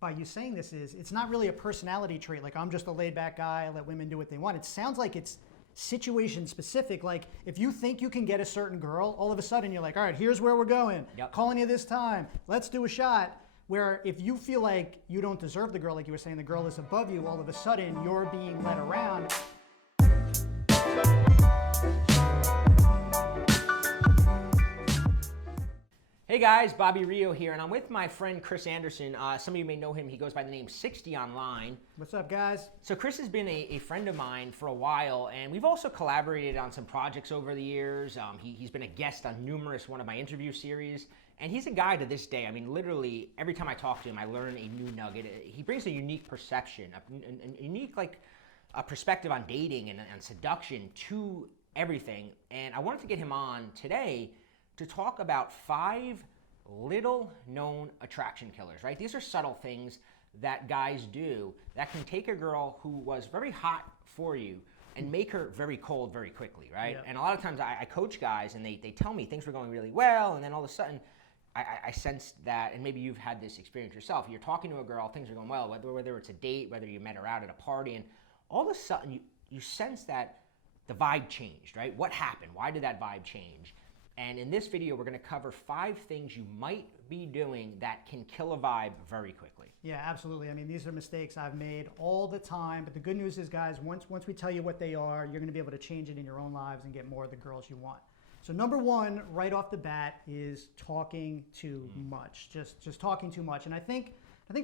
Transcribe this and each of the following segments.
by you saying this is it's not really a personality trait. Like I'm just a laid back guy, I let women do what they want. It sounds like it's situation specific. Like if you think you can get a certain girl, all of a sudden you're like, all right, here's where we're going. Yep. Calling you this time. Let's do a shot. Where if you feel like you don't deserve the girl, like you were saying, the girl is above you, all of a sudden you're being led around. Hey guys, Bobby Rio here, and I'm with my friend Chris Anderson. Some of you may know him. He goes by the name 60 online. What's up, guys? So Chris has been a friend of mine for a while, and we've also collaborated on some projects over the years. He's been a guest on numerous one of my interview series, and he's a guy to this day. I mean, literally, every time I talk to him, I learn a new nugget. He brings a unique perception, a unique perspective on dating and seduction to everything. And I wanted to get him on today to talk about 5 little known attraction killers, right? These are subtle things that guys do that can take a girl who was very hot for you and make her very cold very quickly, right? Yeah. And a lot of times I coach guys and they tell me things were going really well, and then all of a sudden I sensed that, and maybe you've had this experience yourself. You're talking to a girl, things are going well, whether it's a date, whether you met her out at a party, and all of a sudden you sense that the vibe changed, right? What happened? Why did that vibe change? And in this video, we're gonna cover 5 things you might be doing that can kill a vibe very quickly. Yeah, absolutely. I mean, these are mistakes I've made all the time, but the good news is, guys, once we tell you what they are, you're gonna be able to change it in your own lives and get more of the girls you want. So number 1, right off the bat, is talking too much. Just talking too much. And I think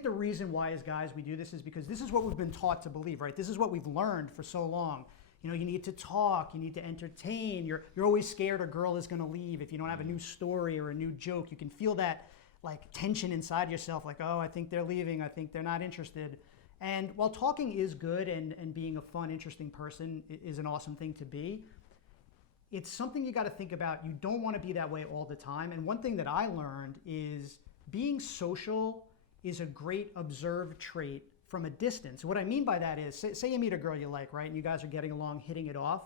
the reason why as guys we do this is because this is what we've been taught to believe, right? This is what we've learned for so long. You know, you need to talk, you need to entertain. You're always scared a girl is gonna leave. If you don't have a new story or a new joke, you can feel that like tension inside yourself, like, oh, I think they're leaving, I think they're not interested. And while talking is good and being a fun, interesting person is an awesome thing to be, it's something you gotta think about. You don't wanna be that way all the time. And one thing that I learned is being social is a great observed trait from a distance. What I mean by that is, say you meet a girl you like, right? And you guys are getting along, hitting it off.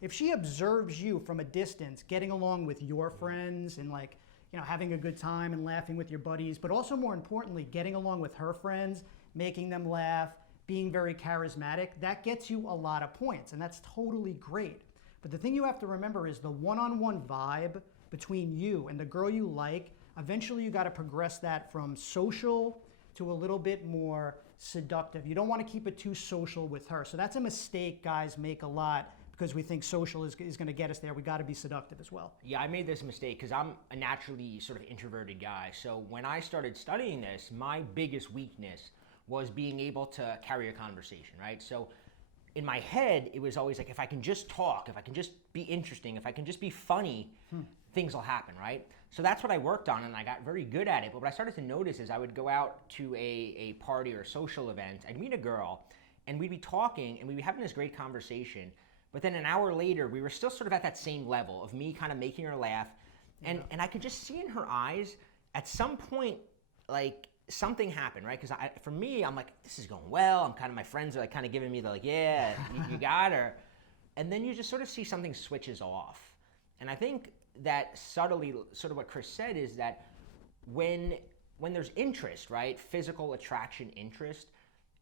If she observes you from a distance, getting along with your friends and like, you know, having a good time and laughing with your buddies, but also more importantly, getting along with her friends, making them laugh, being very charismatic, that gets you a lot of points. And that's totally great. But the thing you have to remember is the one-on-one vibe between you and the girl you like, eventually you gotta progress that from social to a little bit more seductive. You don't want to keep it too social with her. So that's a mistake guys make a lot because we think social is going to get us there. We got to be seductive as well. Yeah, I made this mistake because I'm a naturally sort of introverted guy. So when I started studying this, my biggest weakness was being able to carry a conversation, right? So in my head, it was always like, if I can just talk, if I can just be interesting, if I can just be funny, things will happen, right? So that's what I worked on, and I got very good at it. But what I started to notice is I would go out to a party or a social event, I'd meet a girl, and we'd be talking, and we'd be having this great conversation. But then an hour later, we were still sort of at that same level of me kind of making her laugh. And I could just see in her eyes, at some point, like, something happened, right? Because for me, I'm like, this is going well. I'm kind of, my friends are like kind of giving me the like, yeah, you got her. And then you just sort of see something switches off. And I think that subtly, sort of what Chris said is that when there's interest, right, physical attraction interest,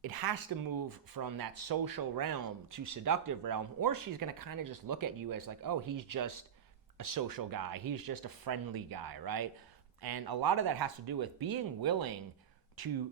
it has to move from that social realm to seductive realm, or she's gonna kind of just look at you as like, oh, he's just a social guy, he's just a friendly guy, right? And a lot of that has to do with being willing to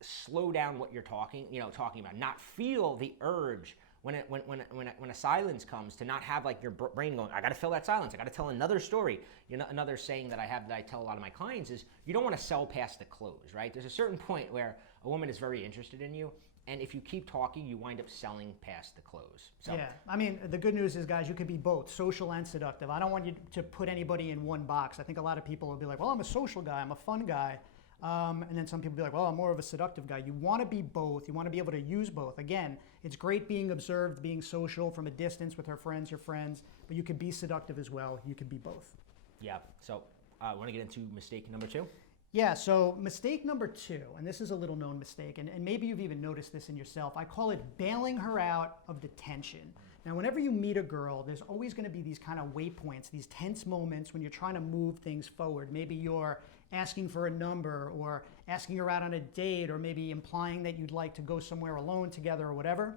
slow down what you're talking about, not feel the urge when a silence comes, to not have like your brain going, I got to fill that silence, I got to tell another story. You know, another saying that I have that I tell a lot of my clients is, you don't want to sell past the close, right? There's a certain point where a woman is very interested in you, and if you keep talking, you wind up selling past the close. So, yeah, I mean, the good news is, guys, you could be both social and seductive. I don't want you to put anybody in one box. I think a lot of people will be like, well, I'm a social guy, I'm a fun guy. And then some people be like, well, I'm more of a seductive guy. You want to be both. You want to be able to use both. Again, it's great being observed, being social from a distance with her friends, your friends, but you can be seductive as well. You can be both. Yeah, so I want to get into mistake number 2. Yeah, so mistake number 2, and this is a little known mistake, and maybe you've even noticed this in yourself. I call it bailing her out of the tension. Now, whenever you meet a girl, there's always going to be these kind of waypoints, these tense moments when you're trying to move things forward. Maybe you're asking for a number or asking her out on a date or maybe implying that you'd like to go somewhere alone together or whatever,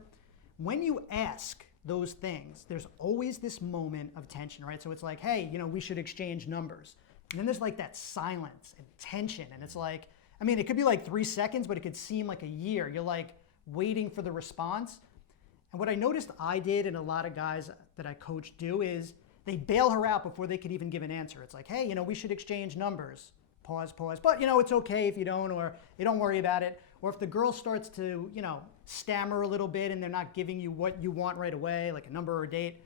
when you ask those things, there's always this moment of tension, right? So it's like, hey, we should exchange numbers. And then there's like that silence and tension. And it's like, I mean, it could be like 3 seconds, but it could seem like a year. You're like waiting for the response. And what I noticed I did and a lot of guys that I coach do is they bail her out before they could even give an answer. It's like, hey, we should exchange numbers. Pause. But, it's okay if you don't, or you don't worry about it. Or if the girl starts to, stammer a little bit and they're not giving you what you want right away, like a number or a date,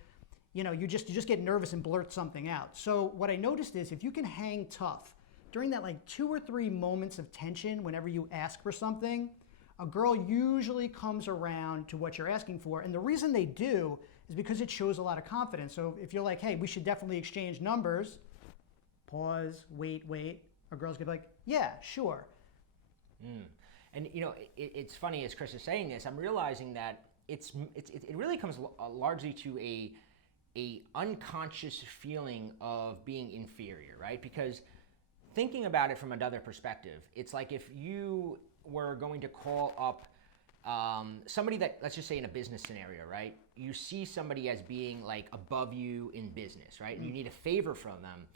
you just get nervous and blurt something out. So what I noticed is if you can hang tough during that like 2 or 3 moments of tension whenever you ask for something, a girl usually comes around to what you're asking for. And the reason they do is because it shows a lot of confidence. So if you're like, hey, we should definitely exchange numbers, pause, wait, a girl's gonna be like, yeah, sure. And it's funny as Chris is saying this, I'm realizing that it really comes largely to a unconscious feeling of being inferior, right? Because thinking about it from another perspective, it's like if you were going to call up somebody that, let's just say in a business scenario, right? You see somebody as being like above you in business, right? And you need a favor from them.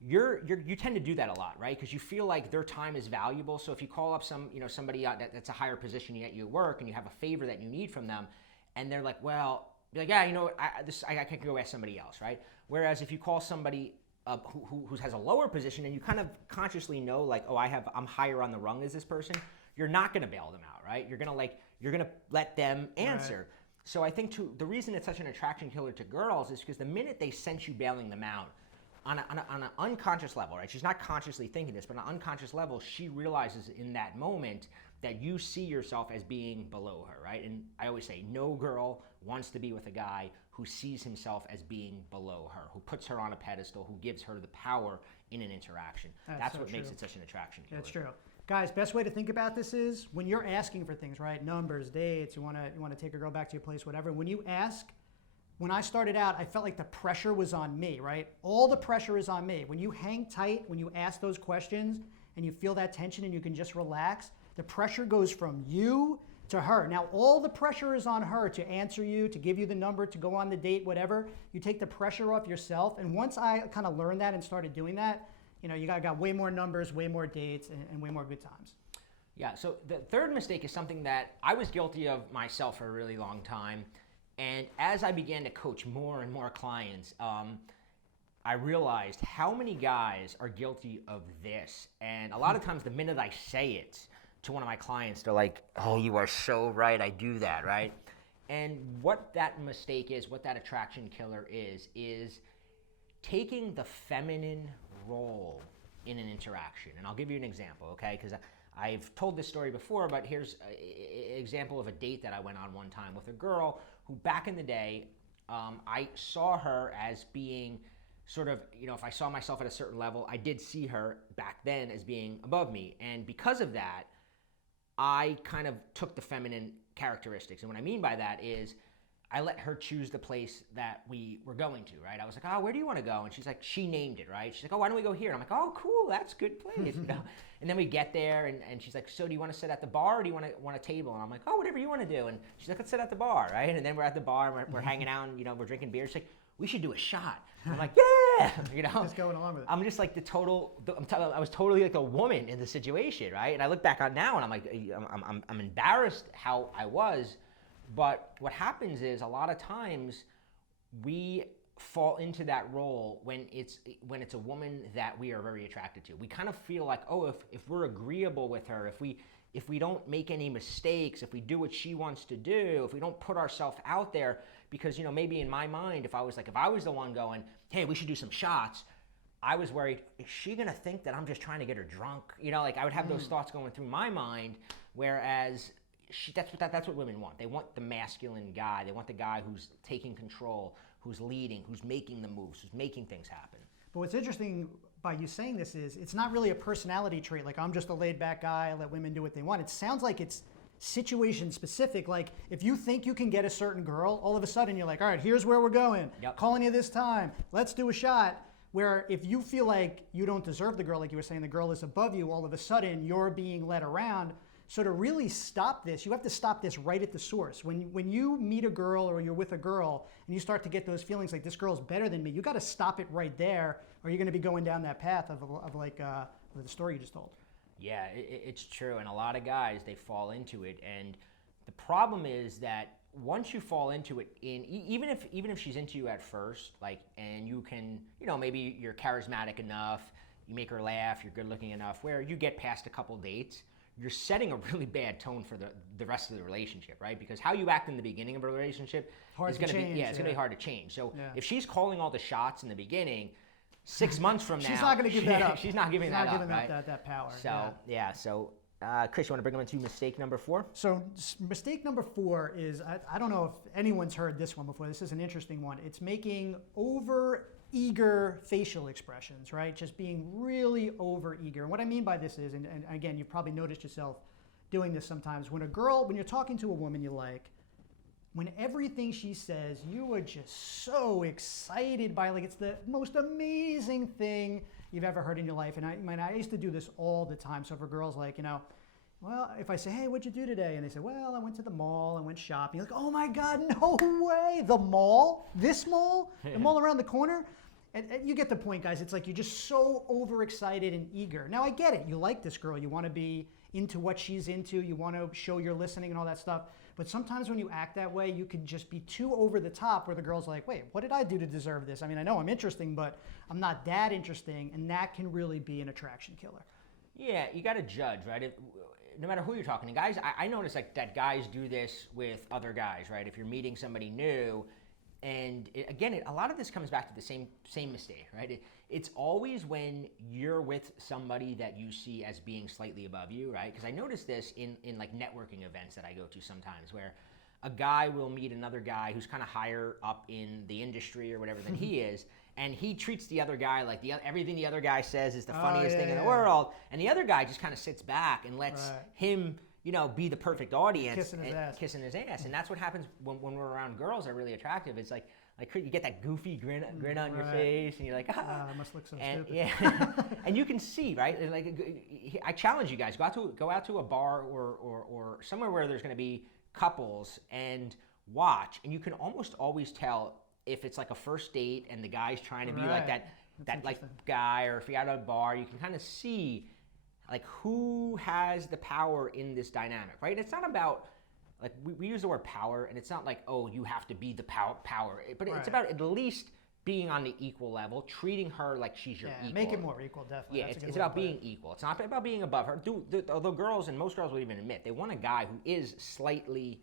You tend to do that a lot, right? Because you feel like their time is valuable. So if you call up somebody that's a higher position at your work and you have a favor that you need from them, and they're like, well, you're like, yeah, I can go ask somebody else, right? Whereas if you call somebody who has a lower position and you kind of consciously know like, oh, I'm higher on the rung as this person, you're not going to bail them out, right? You're going to let them answer. Right. So I think the reason it's such an attraction killer to girls is because the minute they sense you bailing them out, on an unconscious level, right? She's not consciously thinking this, but on an unconscious level, she realizes in that moment that you see yourself as being below her, right? And I always say, no girl wants to be with a guy who sees himself as being below her, who puts her on a pedestal, who gives her the power in an interaction. That's so what makes it such an attraction killer. That's true. Guys, best way to think about this is when you're asking for things, right? Numbers, dates, you want to take a girl back to your place, whatever. When you ask, when I started out, I felt like the pressure was on me, right? All the pressure is on me. When you hang tight, when you ask those questions and you feel that tension and you can just relax, the pressure goes from you to her. Now, all the pressure is on her to answer you, to give you the number, to go on the date, whatever. You take the pressure off yourself. And once I kind of learned that and started doing that, you got way more numbers, way more dates, and way more good times. Yeah, so the third mistake is something that I was guilty of myself for a really long time. And as I began to coach more and more clients, I realized how many guys are guilty of this. And a lot of times the minute I say it to one of my clients, they're like, oh, you are so right, I do that, right? And what that mistake is, what that attraction killer is taking the feminine role in an interaction. And I'll give you an example, okay? Because I've told this story before, but here's an example of a date that I went on one time with a girl who back in the day, I saw her as being sort of, if I saw myself at a certain level, I did see her back then as being above me. And because of that, I kind of took the feminine characteristics. And what I mean by that is I let her choose the place that we were going to, right? I was like, oh, where do you want to go? And she's like, she named it, right? She's like, oh, why don't we go here? And I'm like, oh, cool, that's a good place, And then we get there, and she's like, so do you want to sit at the bar, or do you want a table? And I'm like, oh, whatever you want to do. And she's like, let's sit at the bar, right? And then we're at the bar, and we're hanging out, and we're drinking beer. She's like, we should do a shot. And I'm like, yeah, Just going along with it. I'm just like I was totally like a woman in the situation, right? And I look back on now, and I'm like, I'm embarrassed how I was. But what happens is a lot of times we fall into that role when it's a woman that we are very attracted to. We kind of feel like, oh, if we're agreeable with her, if we don't make any mistakes, if we do what she wants to do, if we don't put ourselves out there, because maybe in my mind, if I was the one going, hey, we should do some shots, I was worried, is she gonna think that I'm just trying to get her drunk? I would have those thoughts going through my mind, whereas that's what women want. They want the masculine guy. They want the guy who's taking control, who's leading, who's making the moves, who's making things happen. But what's interesting by you saying this is it's not really a personality trait. Like, I'm just a laid back guy, I let women do what they want. It sounds like it's situation specific. Like, if you think you can get a certain girl, all of a sudden you're like, all right, here's where we're going. Yep. Calling you this time. Let's do a shot. Where if you feel like you don't deserve the girl, like you were saying, the girl is above you, all of a sudden you're being led around. So to really stop this, you have to stop this right at the source. When you meet a girl or you're with a girl and you start to get those feelings like this girl's better than me, you got to stop it right there, or you're going to be going down that path of like the story you just told. Yeah, it's true, and a lot of guys, they fall into it, and the problem is that once you fall into it, even if she's into you at first, like, and you can, maybe you're charismatic enough, you make her laugh, you're good looking enough, where you get past a couple dates, you're setting a really bad tone for the rest of the relationship, right? Because how you act in the beginning of a relationship is going to be, it's going to be hard to change. So if she's calling all the shots in the beginning, 6 months from now, she's not going to give that up. She's not giving that up, right? that power. So so Chris, you want to bring them into mistake number 4? So mistake number 4 is, I don't know if anyone's heard this one before. This is an interesting one. It's making over eager facial expressions, right? Just being really over eager. And what I mean by this is, and again, you've probably noticed yourself doing this sometimes, when you're talking to a woman you like, when everything she says, you are just so excited by, like, it's the most amazing thing you've ever heard in your life. And I used to do this all the time. So for girls, like, well, if I say, hey, what'd you do today? And they say, well, I went to the mall, I went shopping. You're like, oh my God, no way. The mall? This mall? The mall around the corner? And you get the point, guys. It's like you're just so overexcited and eager. Now, I get it. You like this girl. You want to be into what she's into. You want to show you're listening and all that stuff. But sometimes when you act that way, you can just be too over the top where the girl's like, wait, what did I do to deserve this? I mean, I know I'm interesting, but I'm not that interesting. And that can really be an attraction killer. Yeah, you got to judge, right? No matter who you're talking to. Guys, I notice like that guys do this with other guys, right? If you're meeting somebody new, and a lot of this comes back to the same mistake, right? It's always when you're with somebody that you see as being slightly above you, right? Because I notice this in like networking events that I go to sometimes, where a guy will meet another guy who's kind of higher up in the industry or whatever than he is, and he treats the other guy like everything the other guy says is the funniest thing in the world, and the other guy just kind of sits back and lets him, be the perfect audience, kissing his ass. And that's what happens when we're around girls that are really attractive. It's like you get that goofy grin on your face, and you're like, it must look so stupid. Yeah, and you can see, right? Like, I challenge you guys, go out to a bar or somewhere where there's going to be couples and watch, and you can almost always tell if it's like a first date and the guy's trying to be like that like guy, or if you're at a bar, you can kind of see like who has the power in this dynamic, right? It's not about, like, we use the word power, and it's not like, oh, you have to be the power, but it's about at least being on the equal level, treating her like she's your equal. Make it more equal, definitely. Yeah, it's about being equal. It's not about being above her. Although girls, and most girls will even admit, they want a guy who is slightly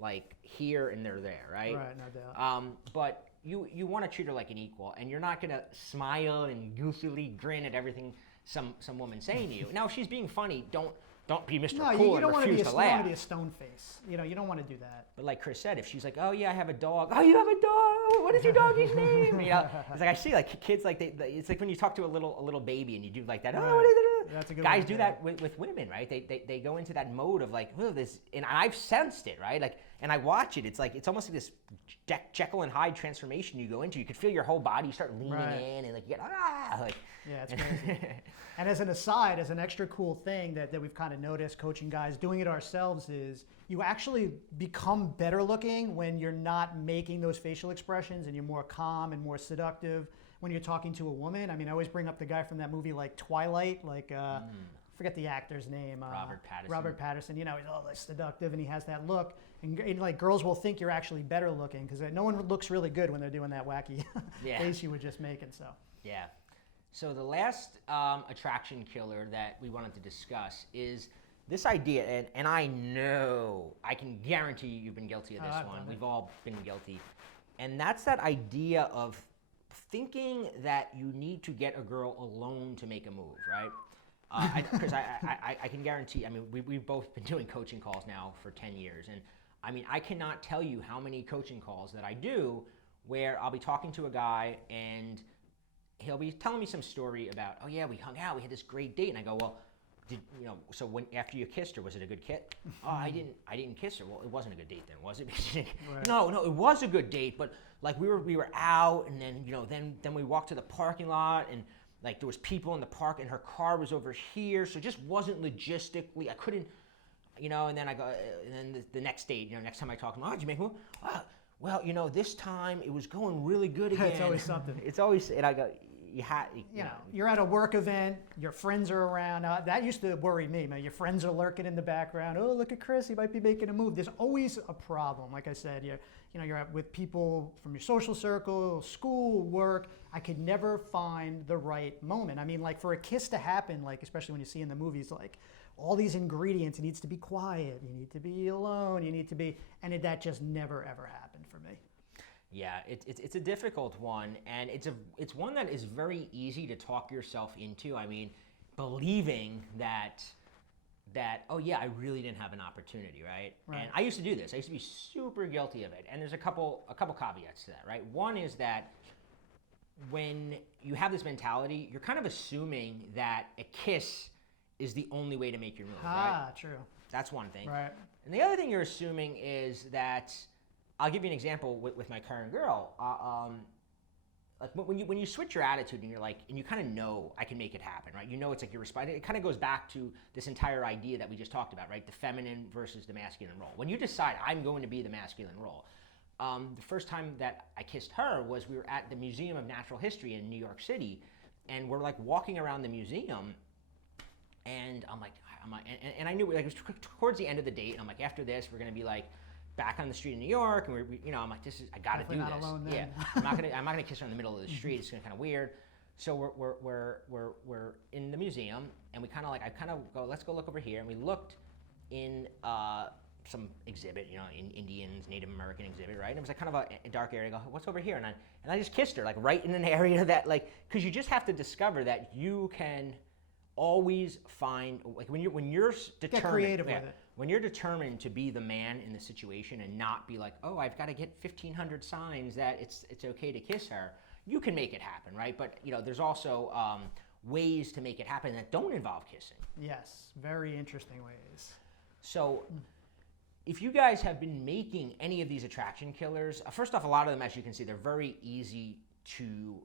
like here and they're there, right? Right, no doubt. But you want to treat her like an equal, and you're not gonna smile and goofily grin at everything some woman's saying to you. Now, if she's being funny, don't be Mr. Cool and refuse to laugh. You don't want to be a stone face. You don't want to do that. But like Chris said, if she's like, oh yeah, I have a dog. Oh, you have a dog? What is your doggy's name? It's like I see like kids like it's like when you talk to a little baby and you do like that. Oh, what is it? That's a good Guys do that with women, right? They go into that mode of like, oh, this, and I've sensed it, right? Like, and I watch it. It's like it's almost like this Jekyll and Hyde transformation you go into. You could feel your whole body start leaning in, and like you get like. Yeah, it's crazy. And as an aside, as an extra cool thing that we've kind of noticed coaching guys doing it ourselves is you actually become better looking when you're not making those facial expressions and you're more calm and more seductive when you're talking to a woman. I mean, I always bring up the guy from that movie like Twilight, like forget the actor's name. Robert Pattinson. He's all like seductive and he has that look. And like girls will think you're actually better looking because no one looks really good when they're doing that wacky face you were just making. So. Yeah. So the last attraction killer that we wanted to discuss is this idea, and I know, I can guarantee you've been guilty of this one. We've all been guilty. And that's that idea of thinking that you need to get a girl alone to make a move, right? Because I can guarantee, I mean, we've both been doing coaching calls now for 10 years. And I mean, I cannot tell you how many coaching calls that I do where I'll be talking to a guy and he'll be telling me some story about, oh yeah, we hung out, we had this great date. And I go, well, did you know? So when after you kissed her, was it a good kiss? Oh, I didn't kiss her. Well, it wasn't a good date then, was it? Right. No, it was a good date, but like we were out, and then then we walked to the parking lot, and like there was people in the park, and her car was over here, so it just wasn't logistically. I couldn't, and then and then the next date, next time I talk to him, oh, did you make a move? Well, this time it was going really good again. It's always something. It's always, and I go, you're at a work event, your friends are around. That used to worry me, man. Your friends are lurking in the background. Oh, look at Chris, he might be making a move. There's always a problem. Like I said, you're with people from your social circle, school, work. I could never find the right moment. I mean, like for a kiss to happen, like especially when you see in the movies, like all these ingredients, it needs to be quiet, you need to be alone, you need to be, and that just never ever happened for me. Yeah, it's a difficult one, and it's one that is very easy to talk yourself into. I mean, believing that oh yeah, I really didn't have an opportunity, right? And I used to do this. I used to be super guilty of it. And there's a couple caveats to that, right? One is that when you have this mentality, you're kind of assuming that a kiss is the only way to make your move, right? True. That's one thing. Right. And the other thing you're assuming is that, I'll give you an example with my current girl. Like when you switch your attitude and you're like, and you kind of know I can make it happen, right? It's like you're responding. It kind of goes back to this entire idea that we just talked about, right? The feminine versus the masculine role. When you decide I'm going to be the masculine role, the first time that I kissed her was we were at the Museum of Natural History in New York City, and we're like walking around the museum, and I'm like, and I knew like it was towards the end of the date, and I'm like, after this we're gonna be like back on the street in New York, and I'm like, I gotta Definitely do not this. alone then. Yeah, I'm not gonna kiss her in the middle of the street. It's gonna kind of weird. So we're in the museum, and we kind of go, let's go look over here, and we looked in some exhibit, in Indians, Native American exhibit, right? And it was like kind of a dark area. I go, what's over here? And I just kissed her, like right in an area that, like, because you just have to discover that you can always find, like when you're determined, get creative with it. When you're determined to be the man in the situation and not be like, oh, I've got to get 1,500 signs that it's okay to kiss her, you can make it happen, right? But there's also ways to make it happen that don't involve kissing. Yes, very interesting ways. So if you guys have been making any of these attraction killers, first off, a lot of them, as you can see, they're very easy to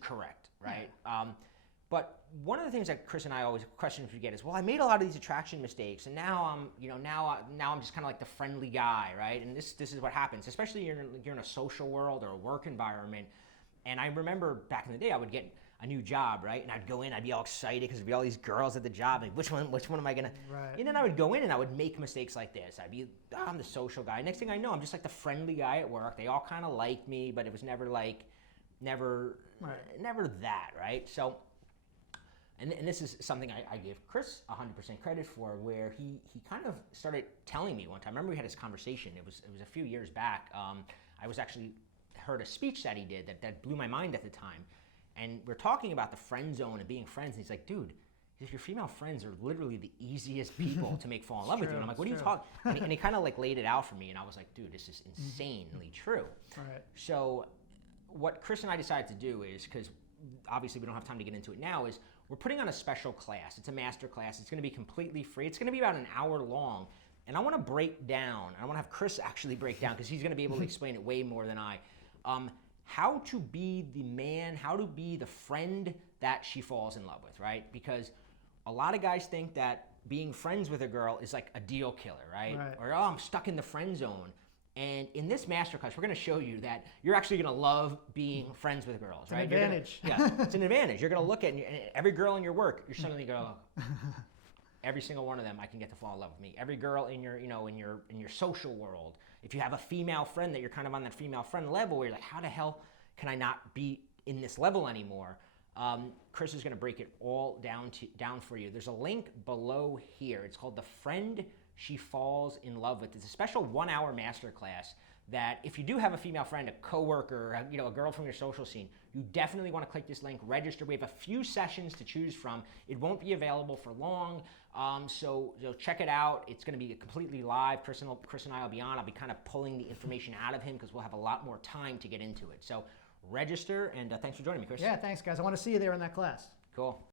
correct, right? Yeah. But one of the things that Chris and I always question if we get is, well, I made a lot of these attraction mistakes, and now I'm just kind of like the friendly guy, right? And this is what happens, especially you're in a social world or a work environment. And I remember back in the day, I would get a new job, right? And I'd go in, I'd be all excited because there'd be all these girls at the job, and which one am I gonna? Right. And then I would go in and I would make mistakes like this. I'm the social guy. Next thing I know, I'm just like the friendly guy at work. They all kind of liked me, but it was never that, right? So. And this is something I give Chris 100% credit for, where he kind of started telling me one time. I remember we had this conversation. It was a few years back. I was actually heard a speech that he did that blew my mind at the time. And we're talking about the friend zone and being friends. And he's like, dude, your female friends are literally the easiest people to make fall in love with you. And I'm like, what are you talking? And he kind of like laid it out for me. And I was like, dude, this is insanely true. Right. So what Chris and I decided to do is, because obviously we don't have time to get into it now, is we're putting on a special class. It's a master class. It's going to be completely free. It's going to be about an hour long. And I want to break down, I want to have Chris actually break down, because he's going to be able to explain it way more than I, how to be the man, how to be the friend that she falls in love with, right? Because a lot of guys think that being friends with a girl is like a deal killer, right? Or, oh, I'm stuck in the friend zone. And in this masterclass, we're going to show you that you're actually going to love being friends with girls, it's right? An advantage. It's an advantage. You're going to look at every girl in your work. You're suddenly going to, every single one of them, I can get to fall in love with me. Every girl in your, in your social world. If you have a female friend that you're kind of on that female friend level, where you're like, how the hell can I not be in this level anymore? Chris is going to break it all down for you. There's a link below here. It's called The Friend She Falls in Love With. It's a special 1-hour masterclass that if you do have a female friend, a coworker, a girl from your social scene, you definitely want to click this link, register. We have a few sessions to choose from. It won't be available for long, so check it out. It's going to be completely live. Chris and I will be on. I'll be kind of pulling the information out of him because we'll have a lot more time to get into it. So register, and thanks for joining me, Chris. Yeah, thanks, guys. I want to see you there in that class. Cool.